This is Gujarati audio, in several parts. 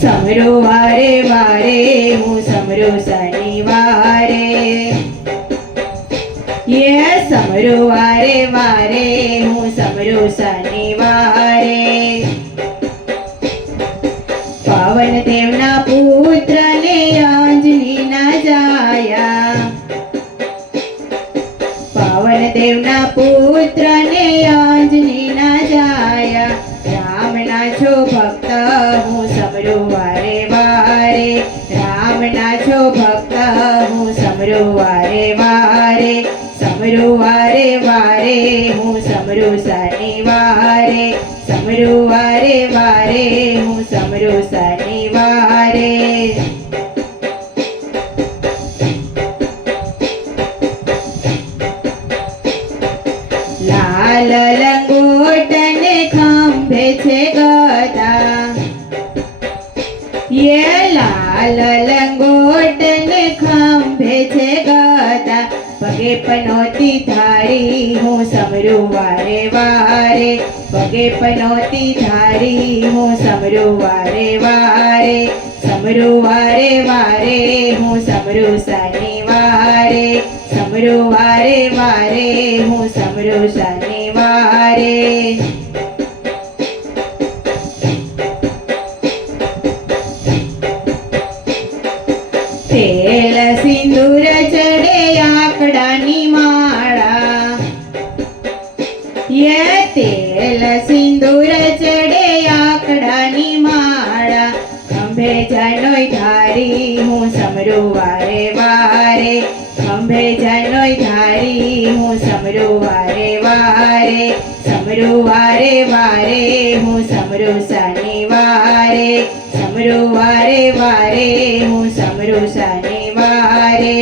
સમરો વારે વારે હું સમરો શનિવારે, સમરો વારે વારે હું સમરો શનિવારે. પવન દેવના પુત્રને અંજલિના જાયા, પવન દેવના પુત્રને અંજલિના જાયા. રામના છો ભક્ત હું સમરો વારે વારે, રામના છો ભક્ત હું સમરો વારે વારે. સમરો વારે વારે હું સમરો શનિવારે, સમરો વારે વારે હું સમરો શનિવારે. લાલ લંગોટને ખંભે છે ગદા, લાલ લંગોટને ખંભે છે ગદા. પગે પનોતી ધારી હું સમરો વારે વારે, પગે પનોતી ધારી હું સમરો વારે વારે. સમરો વારે વારે હું સમરો શનિવારે, સમરો વારે વારે હું સમરો શનિવારે. તેલ સિંદૂર ચડે આકડાની માળા, તેલ સિંદૂર ચડે આકડાની માળા. ખંભે જનોય ધારી હું સમરો વારે વારે, ખંભે જનોય ધારી હું સમરો વારે વારે. સમરો વારે વારે હું સમરો શનિવારે, સમરો વારે વારે હું સમરો શનિવારે.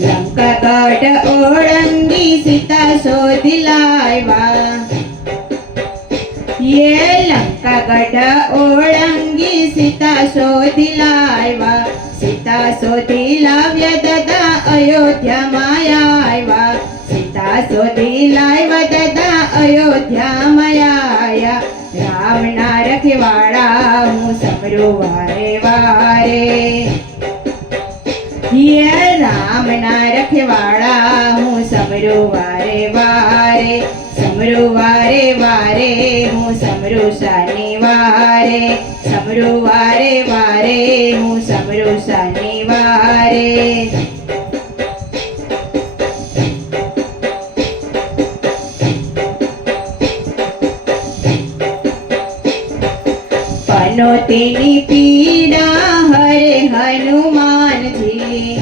લંકાગઢ ઓળંગી સીતા શોધી લાવ્યા, લંકાગઢ ઓળંગી સીતા શોધી લાવ્યા. સીતા શોધી લાવ્યા દાદા અયોધ્યામાં આવ્યા, સીતા શોધી લાવ્યા દાદા અયોધ્યામાં આવ્યા. રામના રખવાળા હું સમરો વારે વારે, રામના રખવાળા હું સમરો વારે વારે. સમરો વારે વારે હું સમરો શનિવારે, સમરો વારે વારે હું સમરો શનિવારે. પનોતીની પીડા હરે હનુમાનજી,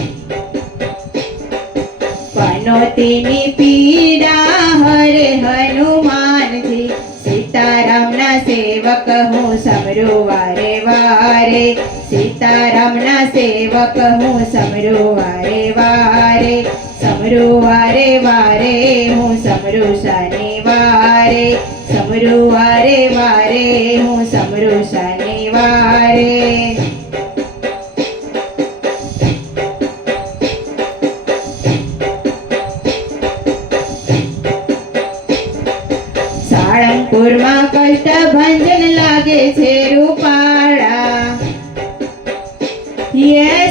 પનોતીની પીડા હરે હનુમાનજી. સીતારામના સેવક હું સમરો વારે વારે, સીતારામના સેવક હું સમરો વારે વારે. સમરો વારે વારે હું સમરો શનિવારે, સમરો વારે વારે હું સમરો શનિવારે. સાળંગપુરમાં કષ્ટભંજન લાગે છે રૂપાળા,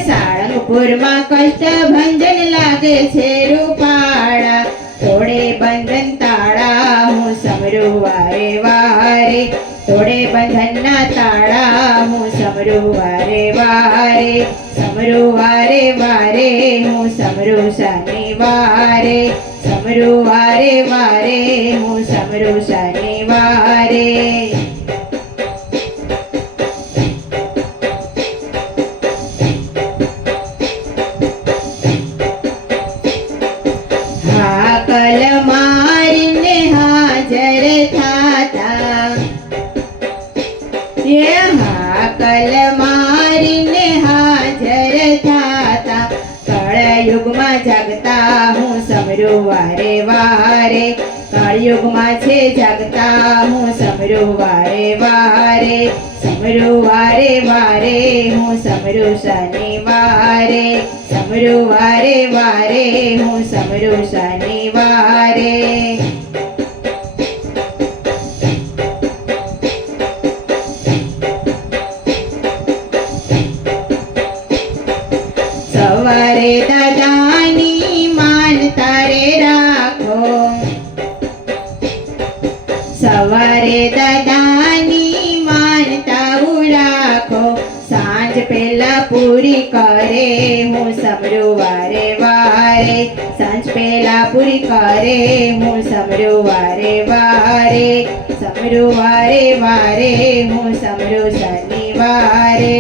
સાળંગપુરમાં કષ્ટભંજન લાગે છે રૂપાળા. તોડે બંધન તાળા હું સમરો વારે વારે, તોડે બંધનના તાળા હું સમરો વારે વારે. સમરો વારે વારે હું સમરો શનિવારે, સમરો વારે વારે હું સમરો શનિવારે. હાકલ મારીને હાજર થાતા, હાકલ મારીને હાજર થાતા. કળયુગમાં જાગતા હું સમરો વારે વારે, કળયુગમાં છે જાગતા હું સમરો વારે વારે. સમરું વારે વારે હું સમરું શનિવારે સમરું વારે વારે હું સમરું શનિવારે સવારે દાદાની માનતા રે રાખો સવારે દાદાની માનતા રાખો સાંજ પહેલા પૂરી કરે હું સમરું વારે વારે સાંજ પહેલા પૂરી કરે હું સમરું વારે વારે સમરું વારે વારે હું સમરું શનિવારે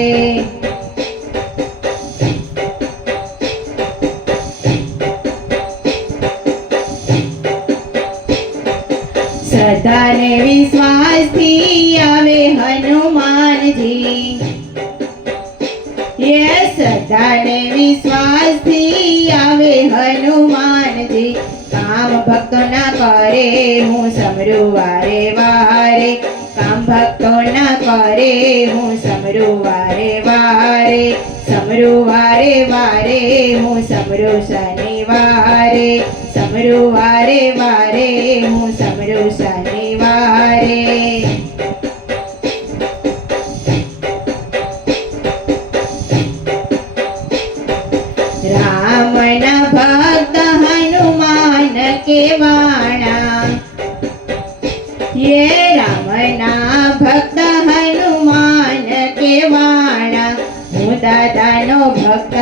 શ્રદ્ધાને વિશ્વાસથી આવે હનુમાનજી શ્રદ્ધાને વિશ્વાસથી આવે હનુમાનજી કામ ભક્તો ના કરે હું સમરું વારે વારે કામ ભક્તો ના કરે હું સમરું વારે વારે સમરું વારે વારે હું સમરું શનિવારે સમરું વારે વારે હું સમરું શનિવારે રામના ભક્ત હનુમાન કેવાણા રામના ભક્ત હનુમાન કેવાણા હું દાદાનો ભક્ત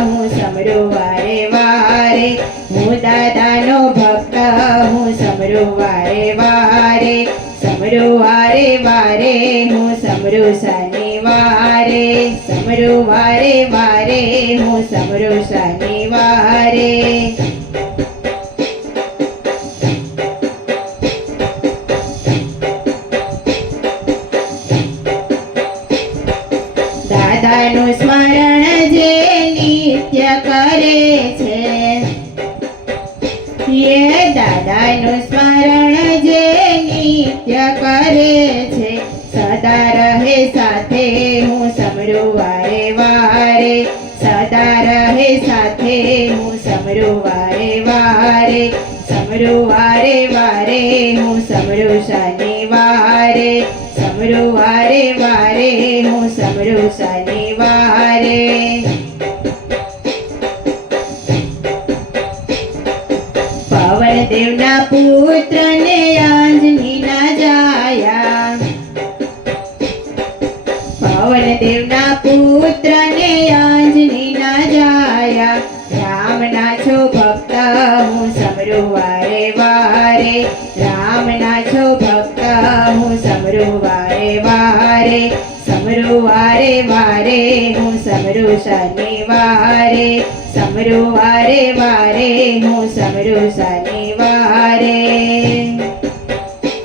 હું સમરું વારે વારે હું દાદાનો ભક્ત હું સમરું વારે વારે સમરું વારે વારે હું સમરું શનિવારે સમરું વારે વારે હું સમરું શનિવારે દાદાનું સ્મરણ જે નિત્ય કરે છે દાદાનું સ્મરણ જે નિત્ય કરે છે સદા રહે સાથે હું સમરું વારે વારે સદા રહે સાથે હું સમરું વારે વારે સમરું વારે વારે હું સમરું શનિવારે સમરું વારે વારે હું સમરું શનિવારે પવન દેવના પુત્રને આંજનીના જાયા પવન દેવના પુત્રને આંજનીના જાયા રામના છો ભક્ત હું સમરું વારે વારે રામના છો ભક્ત હું સમરું વારે વારે સમરું વારે વારે હું સમરું શનિવારે સમરું વારે વારે હું સમરું શનિવારે